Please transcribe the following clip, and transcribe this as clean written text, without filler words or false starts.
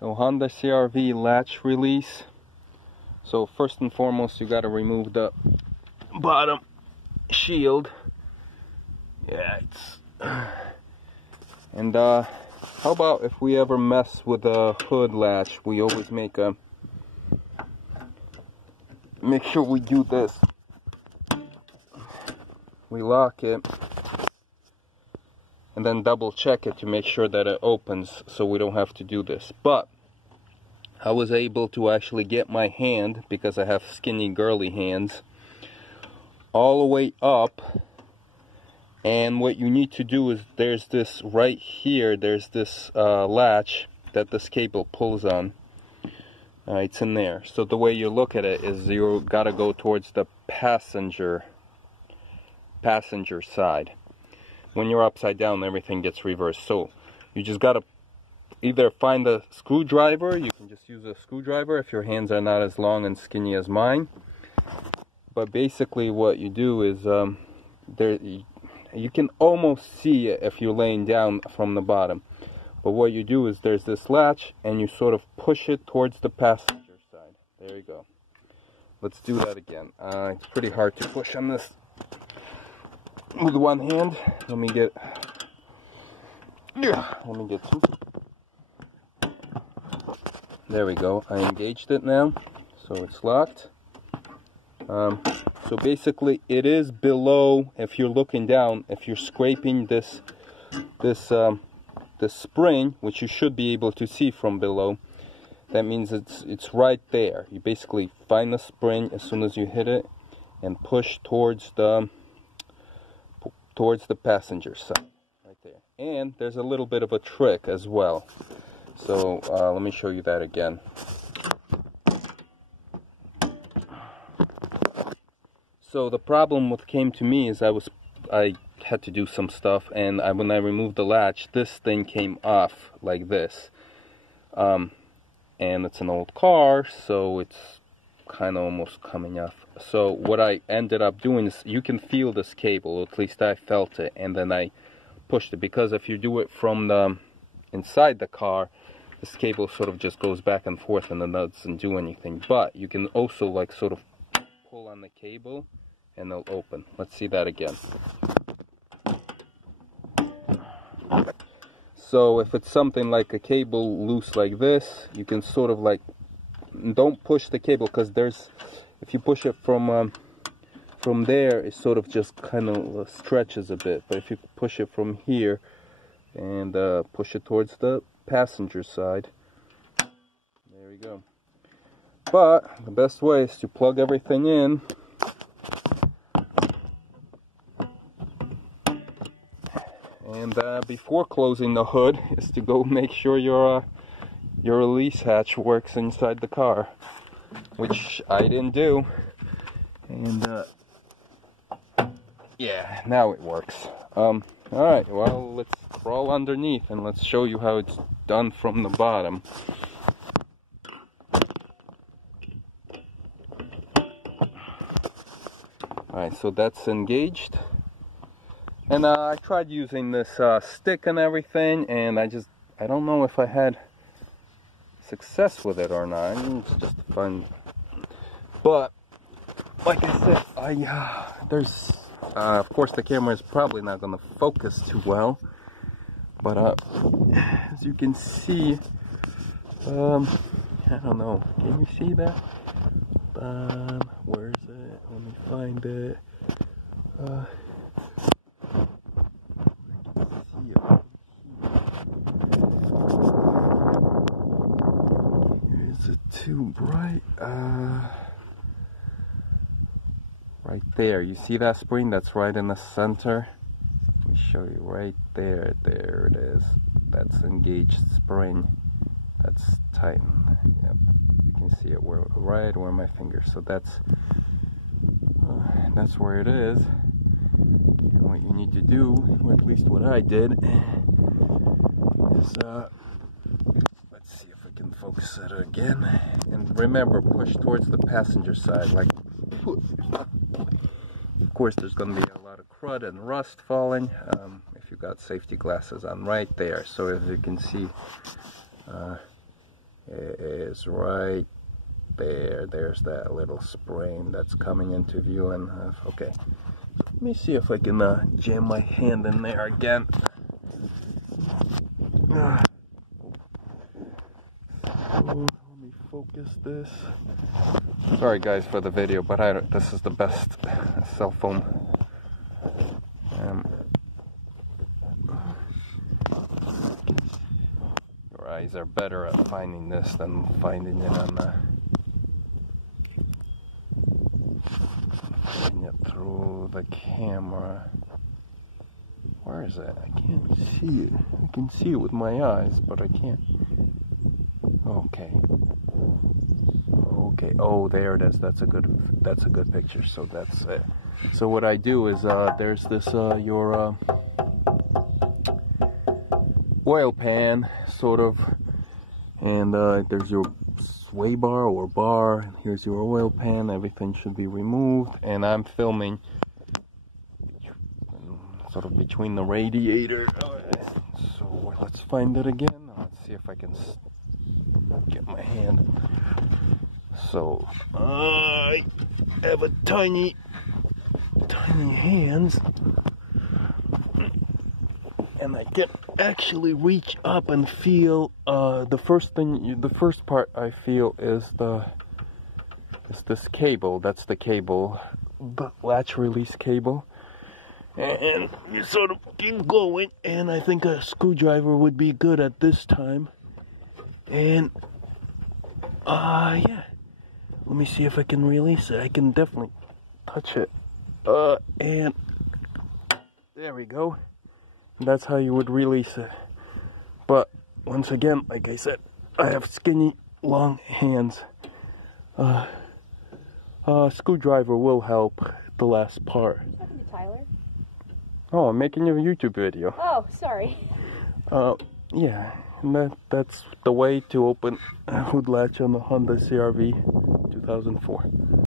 So Honda CRV latch release. So first and foremost, you got to remove the bottom shield. Yeah, it's and how about if we ever mess with a hood latch, we always make sure we do this. We lock it and then double check it to make sure that it opens, so we don't have to do this. But I was able to actually get my hand, because I have skinny girly hands, all the way up. And what you need to do is, there's this right here, there's this latch that this cable pulls on. It's in there. So the way you look at it is you gotta go towards the passenger side. When you're upside down, everything gets reversed. So you just gotta either find a screwdriver. You can just use a screwdriver if your hands are not as long and skinny as mine. But basically what you do is, you can almost see it if you're laying down from the bottom. But what you do is, there's this latch and you sort of push it towards the passenger side. There you go. Let's do that again. It's pretty hard to push on this with one hand. Let me get two. There we go. I engaged it now, so it's locked. So basically, it is below. If you're looking down, if you're scraping this spring, which you should be able to see from below, that means it's right there. You basically find the spring as soon as you hit it and push towards the passenger side, right there. And there's a little bit of a trick as well. So let me show you that again. So the problem what came to me is I had to do some stuff, and when I removed the latch, this thing came off like this. And it's an old car, so it's kind of almost coming off. So what I ended up doing is, you can feel this cable, at least I felt it, and then I pushed it, because if you do it from the inside the car, this cable sort of just goes back and forth and then doesn't do anything. But you can also like sort of pull on the cable and they'll open. Let's see that again. So if it's something like a cable loose like this, you can sort of like, don't push the cable, because if you push it from there, it sort of just kind of stretches a bit. But if you push it from here and push it towards the passenger side, there we go. But the best way is to plug everything in. And before closing the hood is to go make sure your release hatch works inside the car, which I didn't do. And yeah, now it works. Alright, well, let's crawl underneath and let's show you how it's done from the bottom. Alright, so that's engaged. And I tried using this stick and everything, and I don't know if I had success with it or not. It's just fun. But like I said, there's of course the camera is probably not going to focus too well, but as you can see, I don't know, can you see that? Where is it? Let me find it. Is it too bright? Right there, you see that spring that's right in the center? Let me show you right there. There it is. That's engaged spring. That's tightened. Yep, you can see it right where my finger. So that's where it is. And what you need to do, or at least what I did, is let's see if I can focus it again. And remember, push towards the passenger side, like. Of course, there's going to be a lot of crud and rust falling if you've got safety glasses on right there. So as you can see, It is right there. There's that little spring that's coming into view. And okay, let me see if I can jam my hand in there again. So, let me focus this. Sorry guys for the video, but this is the best cell phone. Your eyes are better at finding this than finding it on finding it through the camera. Where is it? I can't see it. I can see it with my eyes, but I can't. Okay. Okay. Oh, there it is. That's a good picture. So that's it. So what I do is there's this your oil pan sort of, and there's your sway bar or bar. Here's your oil pan. Everything should be removed, and I'm filming sort of between the radiator. So let's find it again. Let's see if I can get my hand. So I have a tiny hands, and I can actually reach up and feel the first part I feel is this cable. That's the cable, the latch release cable. And you sort of keep going, and I think a screwdriver would be good at this time. And yeah, let me see if I can release it. I can definitely touch it. And there we go. That's how you would release it. But once again, like I said, I have skinny, long hands. Screwdriver will help the last part. What's happened to Tyler? Oh, I'm making a YouTube video. Oh, sorry. Yeah, and that's the way to open a hood latch on the Honda CRV 2004.